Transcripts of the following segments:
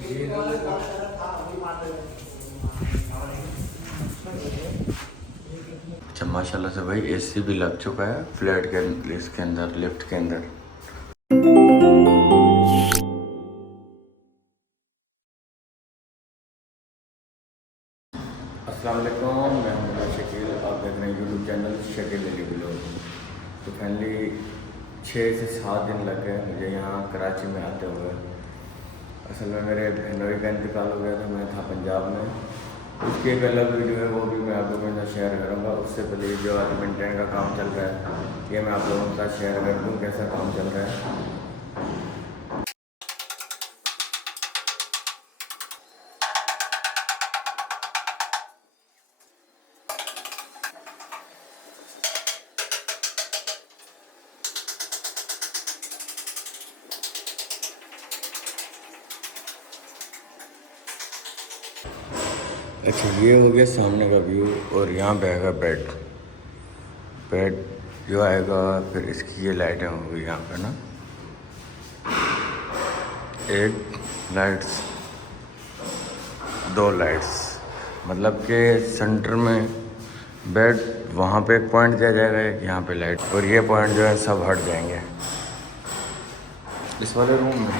अच्छा माशाल्लाह से भाई एसी भी लग चुका है फ्लैट के इसके अंदर, लिफ्ट के अंदर। अस्सलाम वालेकुम, मैं हूं शकील, आप देख रहे हैं YouTube channel Shakeel daily vlog. तो फाइनली 6 से 7 दिन लग गए मुझे यहाँ कराची में आते हुए। असल में मेरे बहनोई का इंतकाल हो गया था, मैं था पंजाब में। उसकी एक अलग वीडियो है, वो भी मैं आप लोगों के साथ शेयर करूँगा। उससे पहले जो आज मेंटेन का काम चल रहा है ये मैं आप लोगों के साथ शेयर कर दूँ कैसा काम चल रहा है। अच्छा ये हो गया सामने का व्यू, और यहाँ पे आएगा बेड जो आएगा। फिर इसकी ये लाइटें होंगी यहाँ पे ना, एक लाइट्स, 2 लाइट्स, मतलब कि सेंटर में बेड, वहाँ पे एक पॉइंट दिया जाएगा, एक यहाँ पे लाइट, और ये पॉइंट जो है सब हट जाएंगे इस वाले रूम में।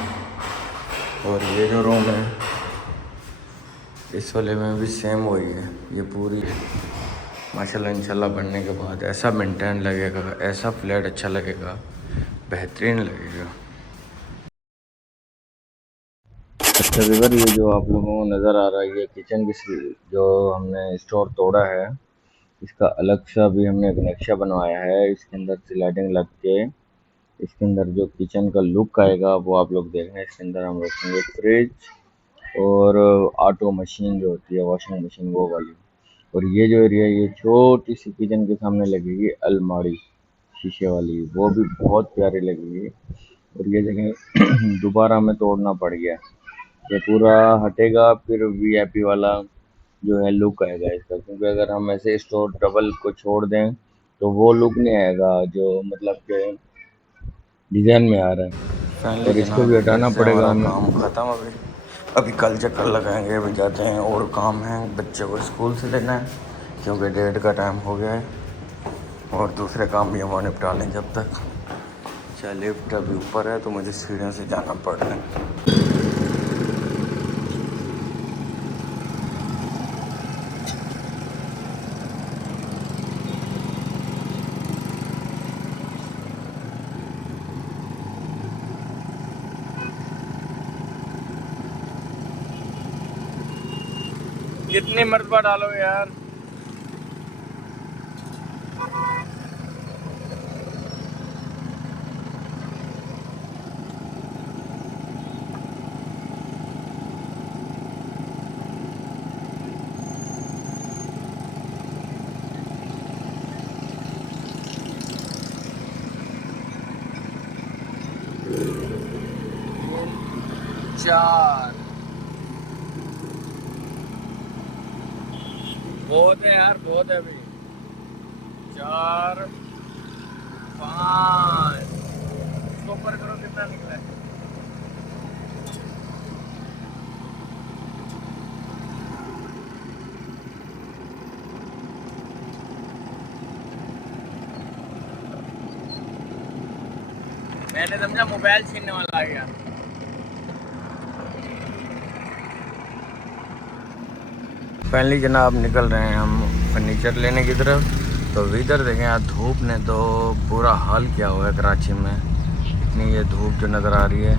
और ये जो रूम है इस वाले में भी सेम वही है, ये पूरी माशाल्लाह इंशाल्लाह बनने के बाद ऐसा मेंटेन लगेगा, ऐसा फ्लैट अच्छा लगेगा, बेहतरीन लगेगा। अच्छा विवर, ये जो आप लोगों को नज़र आ रहा है ये किचन की जो हमने स्टोर तोड़ा है, इसका अलग सा भी हमने एक नक्शा बनवाया है। इसके अंदर स्लाइडिंग लग के इसके अंदर जो किचन का लुक आएगा वो आप लोग देख रहे हैं। इसके अंदर हम रखेंगे फ्रिज और ऑटो मशीन जो होती है, वॉशिंग मशीन वो वाली। और ये जो एरिया, ये छोटी सी किचन के सामने लगेगी अलमारी शीशे वाली, वो भी बहुत प्यारी लगेगी। और ये जगह दोबारा हमें तोड़ना पड़ गया, ये पूरा हटेगा, फिर वीआईपी वाला जो है लुक आएगा इसका। क्योंकि अगर हम ऐसे स्टोर डबल को छोड़ दें तो वो लुक नहीं आएगा जो मतलब के डिज़ाइन में आ रहा है। और इसको भी हटाना पड़ेगा हमें। काम ख़त्म अभी कल चक्कर लगाएंगे, अभी जाते हैं और काम है, बच्चे को स्कूल से लेना है क्योंकि 1:30 का टाइम हो गया है, और दूसरे काम भी हम निपटा लें जब तक। अच्छा लिफ्ट अभी ऊपर है तो मुझे सीढ़ियों से जाना पड़ रहा है। कितनी मरतबा डालो यार। चार बहुत है यार, बहुत है। अभी 4 5 इसको ऊपर करो, कितना निकला है। मैंने समझा मोबाइल छीनने वाला आ गया। फाइनली जनाब निकल रहे हैं हम फर्नीचर लेने की तरफ। तो इधर देखें यार, धूप ने तो बुरा हाल किया हुआ है कराची में, इतनी ये धूप जो नज़र आ रही है।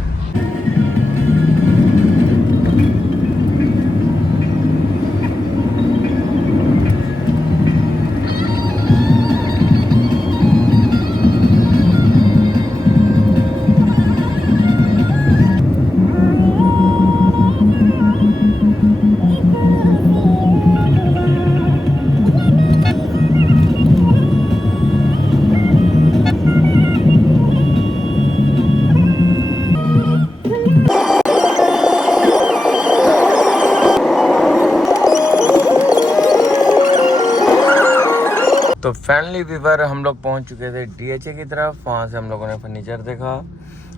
तो फाइनली वीवर हम लोग पहुंच चुके थे डीएचए की तरफ। वहाँ से हम लोगों ने फर्नीचर देखा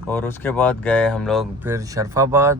और उसके बाद गए हम लोग फिर शरफाबाद,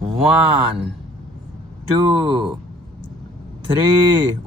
1 2 3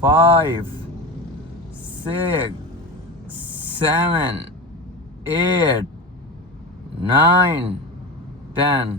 5 6 7 8 9 10۔